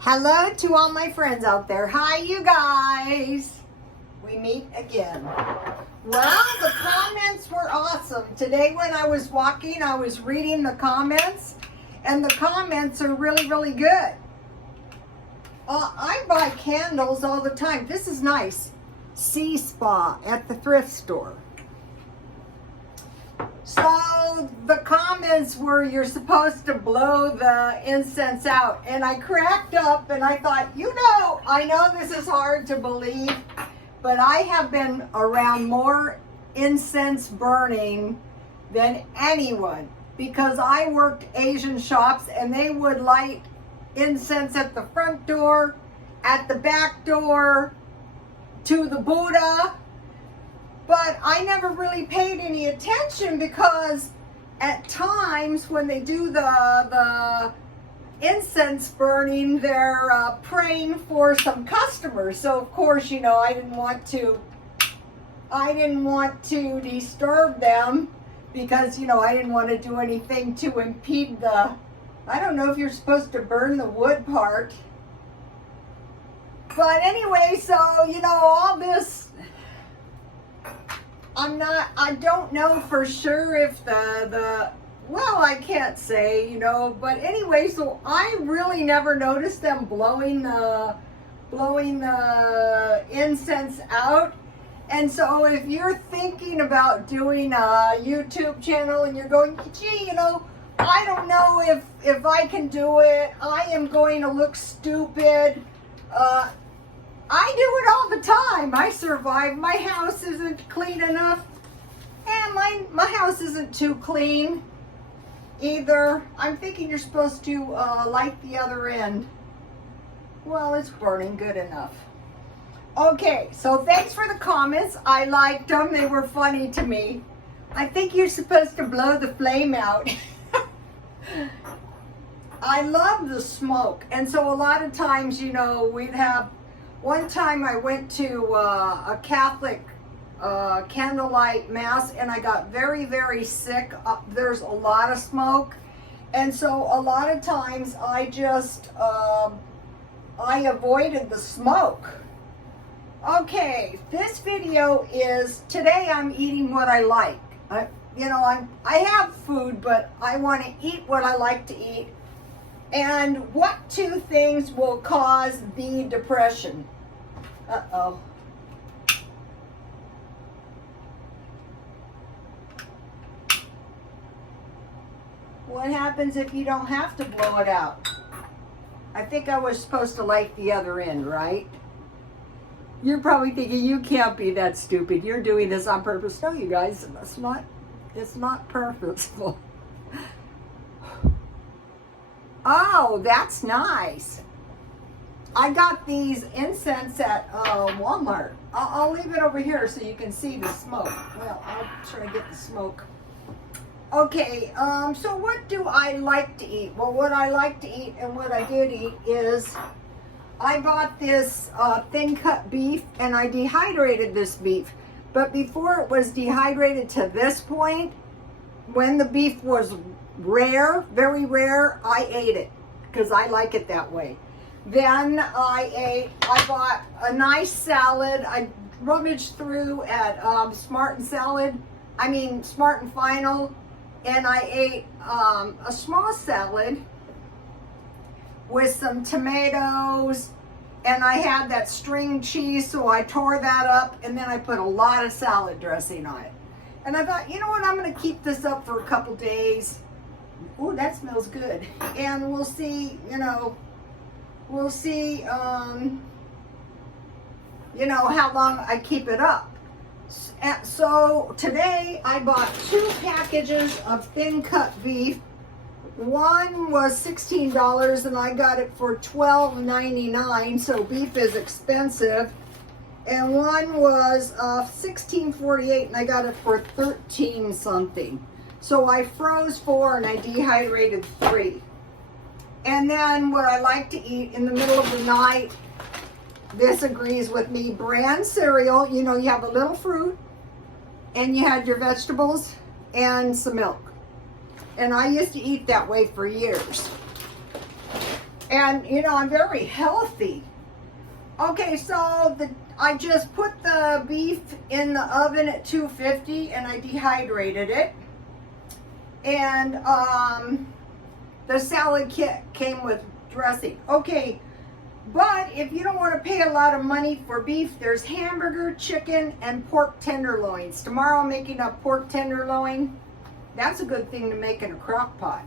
Hello to all my friends out there. Hi, you guys. We meet again. Well, the comments were awesome. Today when I was walking, I was reading the comments, and the comments are really, really good. I buy candles all the time. This is nice. Sea Spa at the thrift store. So the comments were, you're supposed to blow the incense out. And I cracked up and I thought, I know this is hard to believe, but I have been around more incense burning than anyone, because I worked Asian shops and they would light incense at the front door, at the back door, to the Buddha. But I never really paid any attention, because at times when they do the incense burning, they're praying for some customers. So of course, I didn't want to disturb them, because I didn't want to do anything to impede I don't know if you're supposed to burn the wood part. But anyway, so all this, I don't know for sure if I can't say, but anyway, so I really never noticed them blowing the incense out. And so if you're thinking about doing a YouTube channel and you're going, gee, I don't know if I can do it, I am going to look stupid. I do it all the time. I survive. My house isn't clean enough. And my house isn't too clean either. I'm thinking you're supposed to light the other end. Well, it's burning good enough. Okay, so thanks for the comments. I liked them. They were funny to me. I think you're supposed to blow the flame out. I love the smoke. And so a lot of times, we'd have, one time I went to a Catholic candlelight mass, and I got very, very sick. There's a lot of smoke. And so a lot of times I just, I avoided the smoke. Okay, this video is, today I'm eating what I like. I have food, but I want to eat what I like to eat. And what two things will cause the depression? Uh-oh. What happens if you don't have to blow it out? I think I was supposed to light the other end, right? You're probably thinking, you can't be that stupid. You're doing this on purpose. No, you guys, it's not purposeful. Oh, that's nice. I got these incense at Walmart. I'll leave it over here so you can see the smoke. Well, I'll try to get the smoke. Okay, so what do I like to eat? Well, what I like to eat and what I did eat is, I bought this thin cut beef, and I dehydrated this beef. But before it was dehydrated to this point, when the beef was rare, very rare, I ate it because I like it that way. Then I bought a nice salad. I rummaged through at Smart and Final, and I ate a small salad with some tomatoes, and I had that string cheese, so I tore that up, and then I put a lot of salad dressing on it. And I thought, I'm going to keep this up for a couple days. Oh, that smells good. And we'll see, how long I keep it up. So today I bought 2 packages of thin cut beef. One was $16 and I got it for $12.99, so beef is expensive. And one was $16.48 and I got it for $13 something. So I froze 4 and I dehydrated 3. And then what I like to eat in the middle of the night, this agrees with me, bran cereal. You have a little fruit and you had your vegetables and some milk. And I used to eat that way for years. And, you know, I'm very healthy. Okay, so I just put the beef in the oven at 250 and I dehydrated it. And the salad kit came with dressing. Okay, but if you don't want to pay a lot of money for beef, there's hamburger, chicken, and pork tenderloins. Tomorrow I'm making a pork tenderloin. That's a good thing to make in a crock pot.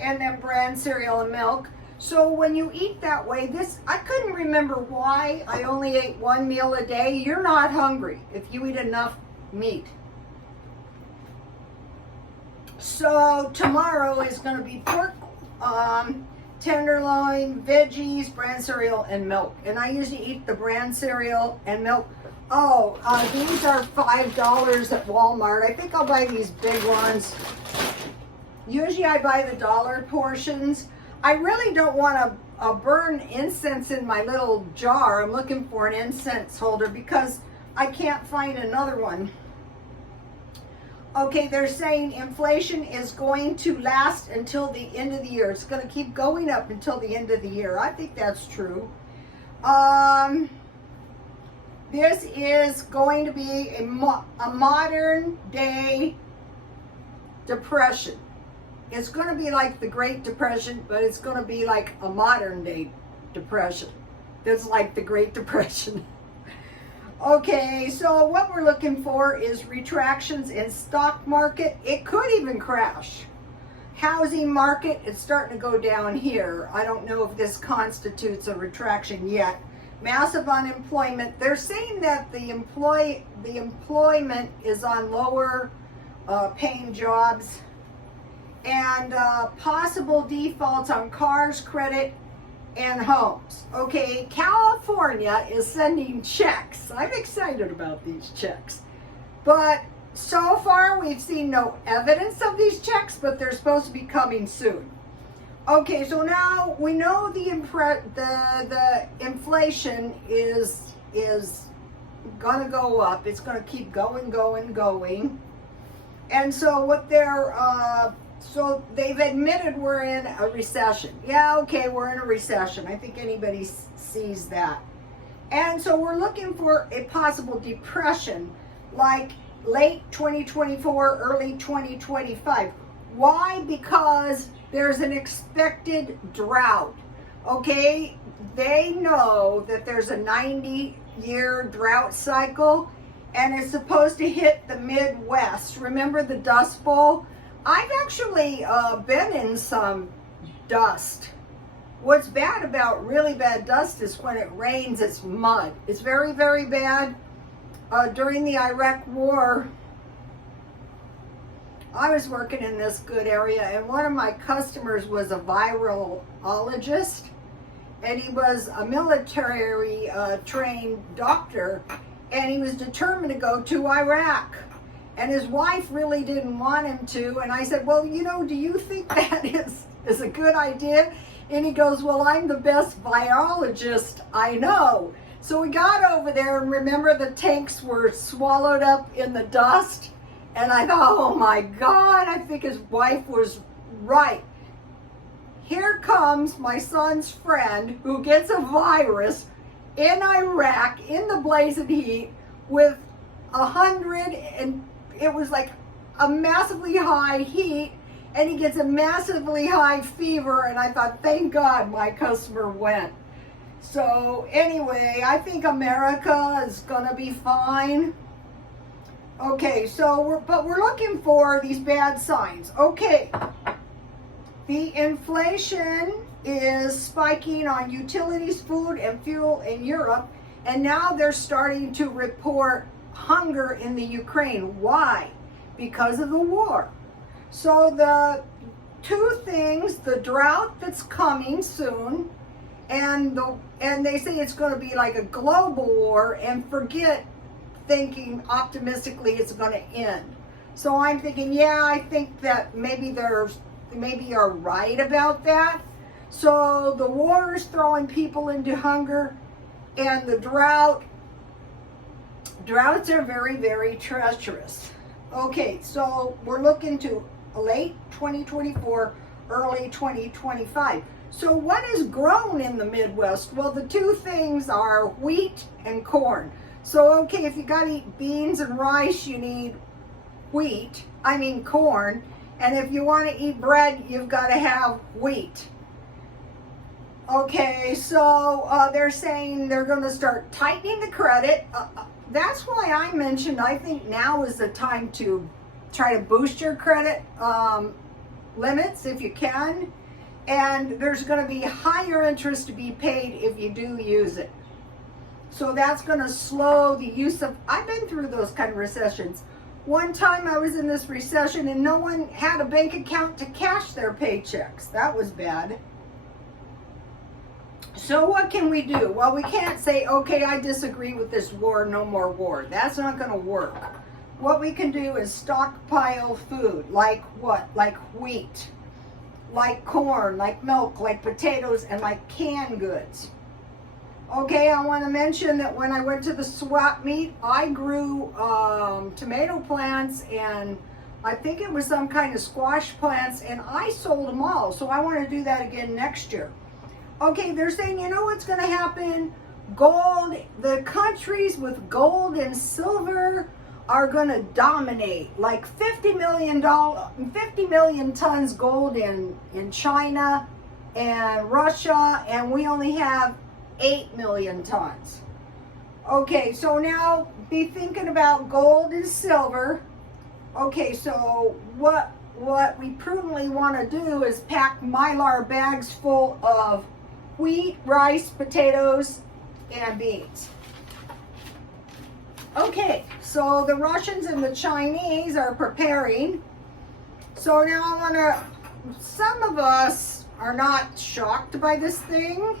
And then bran cereal and milk. So when you eat that way, I couldn't remember why I only ate one meal a day. You're not hungry if you eat enough meat. So tomorrow is going to be pork, tenderloin, veggies, bran cereal, and milk. And I usually eat the bran cereal and milk. Oh, these are $5 at Walmart. I think I'll buy these big ones. Usually I buy the dollar portions. I really don't want to burn incense in my little jar. I'm looking for an incense holder because I can't find another one. Okay, they're saying inflation is going to last until the end of the year. It's going to keep going up until the end of the year. I think that's true. This is going to be a modern day depression. It's going to be like the Great Depression, but it's going to be like a modern day depression. That's like the Great Depression. Okay, so what we're looking for is retractions in stock market. It could even crash. Housing market, it's starting to go down here. I don't know if this constitutes a retraction yet. Massive unemployment. They're saying that the employment is on lower paying jobs. And possible defaults on cars, credit, and homes. Okay, California is sending checks. I'm excited about these checks. But so far we've seen no evidence of these checks, but they're supposed to be coming soon. Okay, so now we know the inflation is gonna go up. It's gonna keep going. And so what so they've admitted we're in a recession. Yeah, okay, we're in a recession. I think anybody sees that. And so we're looking for a possible depression like late 2024, early 2025. Why? Because there's an expected drought. Okay, they know that there's a 90-year drought cycle and it's supposed to hit the Midwest. Remember the Dust Bowl? I've actually been in some dust. What's bad about really bad dust is when it rains, it's mud. It's very, very bad. During the Iraq War, I was working in this good area, and one of my customers was a virologist, and he was a military trained doctor, and he was determined to go to Iraq. And his wife really didn't want him to. And I said, well, you know, do you think that is a good idea? And he goes, well, I'm the best virologist I know. So we got over there, and remember the tanks were swallowed up in the dust? And I thought, oh my God, I think his wife was right. Here comes my son's friend who gets a virus in Iraq in the blazing heat with 100 and it was like a massively high heat, and he gets a massively high fever, and I thought, thank God my customer went. So anyway, I think America is gonna be fine. Okay, so we're looking for these bad signs. Okay, the inflation is spiking on utilities, food, and fuel in Europe, and now they're starting to report hunger in the Ukraine. Why? Because of the war. So the two things, the drought that's coming soon, and they say it's going to be like a global war, and forget thinking optimistically it's going to end. So I'm thinking, yeah, I think that maybe you're right about that. So the war is throwing people into hunger, and the droughts are very, very treacherous. Okay, so we're looking to late 2024, early 2025. So what is grown in the Midwest? Well, the two things are wheat and corn. So, okay, if you got to eat beans and rice, you need corn. And if you want to eat bread, you've got to have wheat. Okay, so they're saying they're going to start tightening the credit. That's why I mentioned I think now is the time to try to boost your credit limits if you can. And there's going to be higher interest to be paid if you do use it. So that's going to slow the use of, I've been through those kind of recessions. One time I was in this recession and no one had a bank account to cash their paychecks. That was bad. So what can we do? Well, we can't say, okay, I disagree with this war, no more war. That's not going to work. What we can do is stockpile food, like what? Like wheat, like corn, like milk, like potatoes, and like canned goods. Okay, I want to mention that when I went to the swap meet, I grew tomato plants and I think it was some kind of squash plants, and I sold them all. So I want to do that again next year. Okay, they're saying, you know what's going to happen? Gold, the countries with gold and silver are going to dominate. Like 50 million tons gold in China and Russia, and we only have 8 million tons. Okay, so now be thinking about gold and silver. Okay, so what we prudently want to do is pack Mylar bags full of wheat, rice, potatoes, and beans. Okay, so the Russians and the Chinese are preparing. So now I want to, some of us are not shocked by this thing.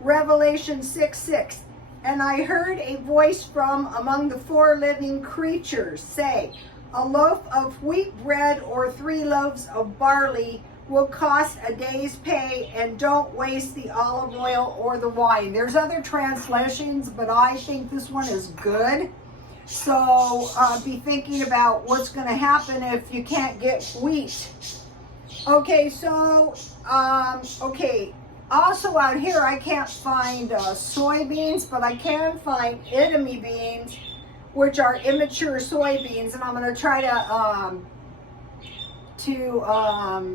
Revelation 6:6. And I heard a voice from among the four living creatures say, a loaf of wheat bread or 3 loaves of barley will cost a day's pay, and don't waste the olive oil or the wine. There's other translations, but I think this one is good. So be thinking about what's going to happen if you can't get wheat. Okay, so, okay. Also out here, I can't find soybeans, but I can find edamame beans, which are immature soybeans, and I'm going to try to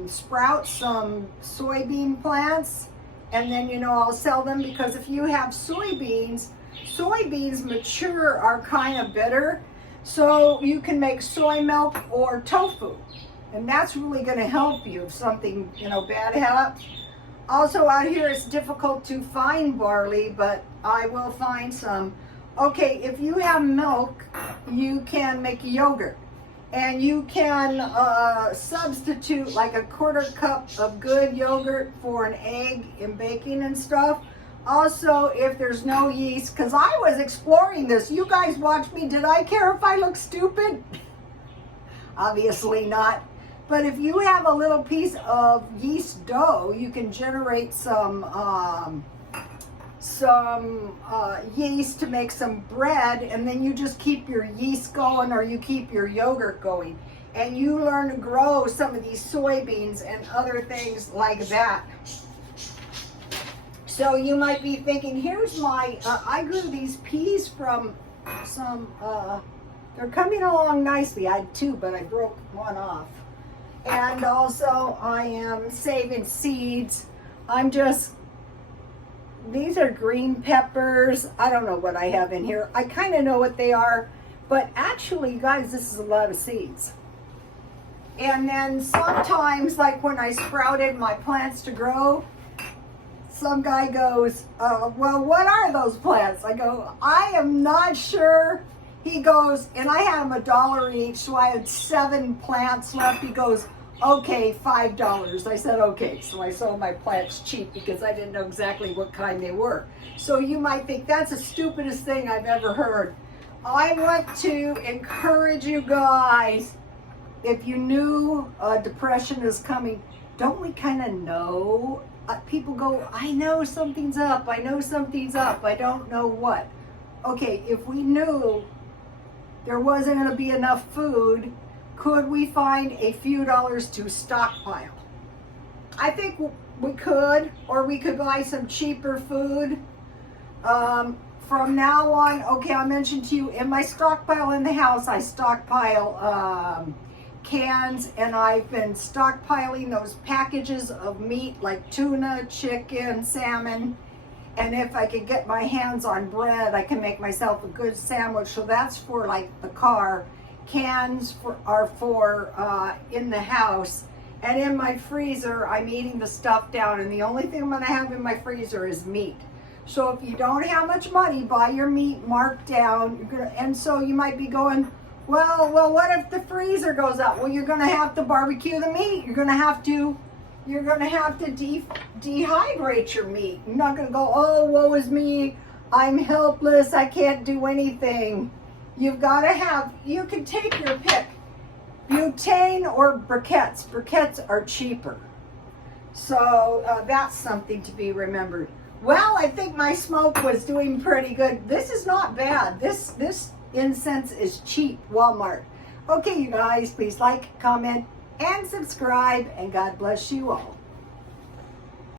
sprout some soybean plants, and then I'll sell them, because if you have soybeans mature are kind of bitter, so you can make soy milk or tofu, and that's really going to help you if something bad happens. Also out here it's difficult to find barley, but I will find some. Okay, if you have milk, you can make yogurt. And you can substitute like a 1/4 cup of good yogurt for an egg in baking and stuff. Also, if there's no yeast, because I was exploring this. You guys watch me. Did I care if I look stupid? Obviously not. But if you have a little piece of yeast dough, you can generate some yeast to make some bread, and then you just keep your yeast going, or you keep your yogurt going, and you learn to grow some of these soybeans and other things like that. So you might be thinking, here's my, I grew these peas from some, they're coming along nicely. I had 2, but I broke one off. And also I am saving seeds. These are green peppers. I don't know what I have in here. I kind of know what they are, but actually, guys, this is a lot of seeds. And then sometimes, like when I sprouted my plants to grow, some guy goes, well, what are those plants? I go, I am not sure. He goes, and I had them $1 each, so I had 7 plants left. He goes, okay, $5. I said, okay. So I sold my plants cheap because I didn't know exactly what kind they were. So you might think that's the stupidest thing I've ever heard. I want to encourage you guys, if you knew depression is coming, don't we kind of know? People go, I know something's up. I know something's up. I don't know what. Okay, if we knew there wasn't going to be enough food, could we find a few dollars to stockpile? I think We could, or we could buy some cheaper food. From now on, okay, I mentioned to you, in my stockpile in the house, I stockpile cans, and I've been stockpiling those packages of meat like tuna, chicken, salmon, and if I could get my hands on bread, I can make myself a good sandwich. So that's for like the car. Cans are for in the house. And in my freezer, I'm eating the stuff down, and the only thing I'm gonna have in my freezer is meat. So if you don't have much money, buy your meat marked down. And so you might be going, well, what if the freezer goes out? Well, you're gonna have to barbecue the meat. You're gonna have to dehydrate your meat. You're not gonna go, oh, woe is me, I'm helpless, I can't do anything. You've gotta have, you can take your pick. Butane or briquettes. Briquettes are cheaper. So that's something to be remembered. Well, I think my smoke was doing pretty good. This is not bad. This incense is cheap, Walmart. Okay, you guys, please like, comment, and subscribe, and God bless you all.